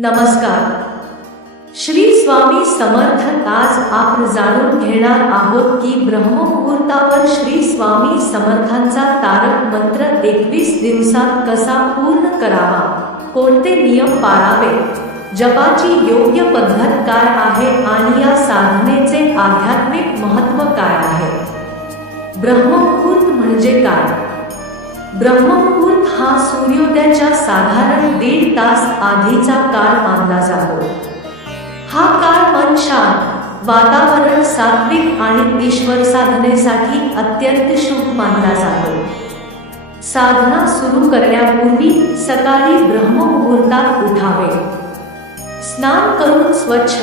नमस्कार. श्री स्वामी समर्थ. आज आपण जाणून घेणार आहोत की ब्रह्ममुहूर्तावर श्री स्वामी समर्थांचा तारक मंत्र 21 दिवसात कसा पूर्ण करावा, कोणते नियम पाळावे, जपाची योग्य पद्धत काय आहे आणि या साधनेचे आध्यात्मिक महत्त्व काय आहे. ब्रह्ममुहूर्त म्हणजे काय? ब्रह्ममुहूर्त हा सूर्योदयाच्या साधारण 1.5 तास आधीचा काळ मानला जातो. हा काळ मन शांत, वातावरण सात्विक आणि ईश्वर साधनेसाठी अत्यंत शुभ मानला जातो. साधना सुरू करण्यापूर्वी सकाळी ब्रह्ममुहूर्तात उठावे. स्नान करून स्वच्छ,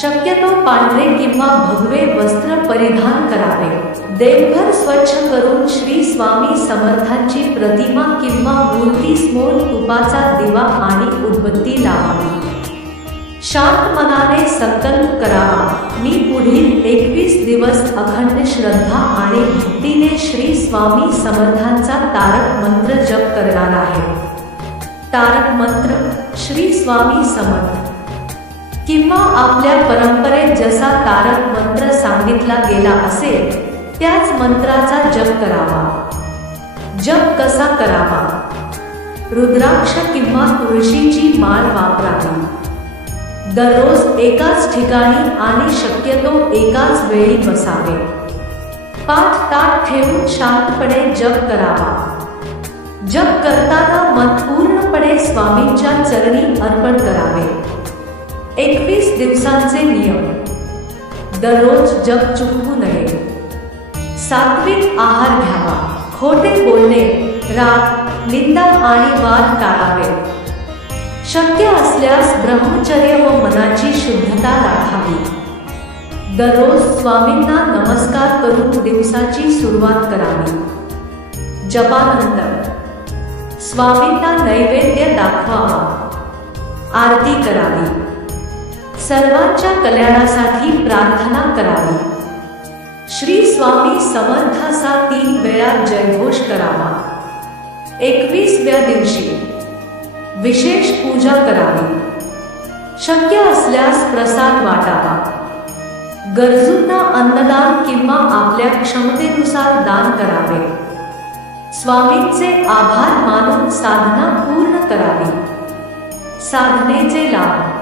शक्यतो पांढरे किंवा भगवे वस्त्र परिधान करावे. देवघर स्वच्छ करून श्री स्वामी समर्थांची प्रतिमा किंवा मूर्ती समोर तुपाचा दिवा आणि उदबत्ती लावावी. शांत मनाने संकल्प करावा, मी पुढील 21 दिवस अखंड श्रद्धा आणि भक्तीने श्री स्वामी समर्थांचा तारक मंत्र जप करणार आहे. तारक मंत्र श्री स्वामी समर्थ किंवा आपल्या परंपरेत जसा तारक मंत्र सांगितला गेला असेल त्याच मंत्राचा जप करावा. जप कसा करावा? रुद्राक्ष किंवा तुळशीची माळ वापरावी. दररोज एकाच ठिकाणी आणि शक्यतो एकाच वेळी बसावे. पाठ ताट ठेवून शांतपणे जप करावा. जप करताना मन पूर्णपणे स्वामींच्या चरणी अर्पण करावे. 21 दिवसांचे नियम. दररोज जप चुकवू नये. सात्विक आहार घ्यावा. खोटे बोलणे, राग, निंदा आणि वाद टाळावे. शक्य असल्यास ब्रह्मचर्य व मनाची शुद्धता राखावी. दररोज स्वामींना नमस्कार करून दिवसाची सुरुवात करावी. जपानंतर स्वामींना नैवेद्य दाखवावा. आरती करावी. सर्वांच्या कल्याणासाठी प्रार्थना करावी. श्री स्वामी समर्थाचा 3 वेळा जयघोष करावा. 21व्या दिवशी विशेष पूजा करावी. शक्य असल्यास प्रसाद वाटावा. गरजूंना अन्नदान किंवा आपल्या क्षमतेनुसार दान करावे. स्वामींचे आभार मानून साधना पूर्ण करावी. साधनेचे लाभ.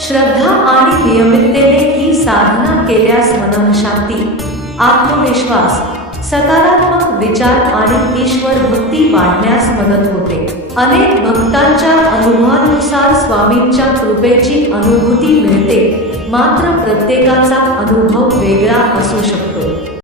श्रद्धा आणि नियमिततेने ही साधना केल्यास मनःशांती, आत्मविश्वास, सकारात्मक विचार आणि ईश्वर भक्ती वाढण्यास मदत होते. अनेक भक्तांच्या अनुभवानुसार स्वामींच्या कृपेची अनुभूती मिळते, मात्र प्रत्येकाचा अनुभव वेगळा असू शकतो.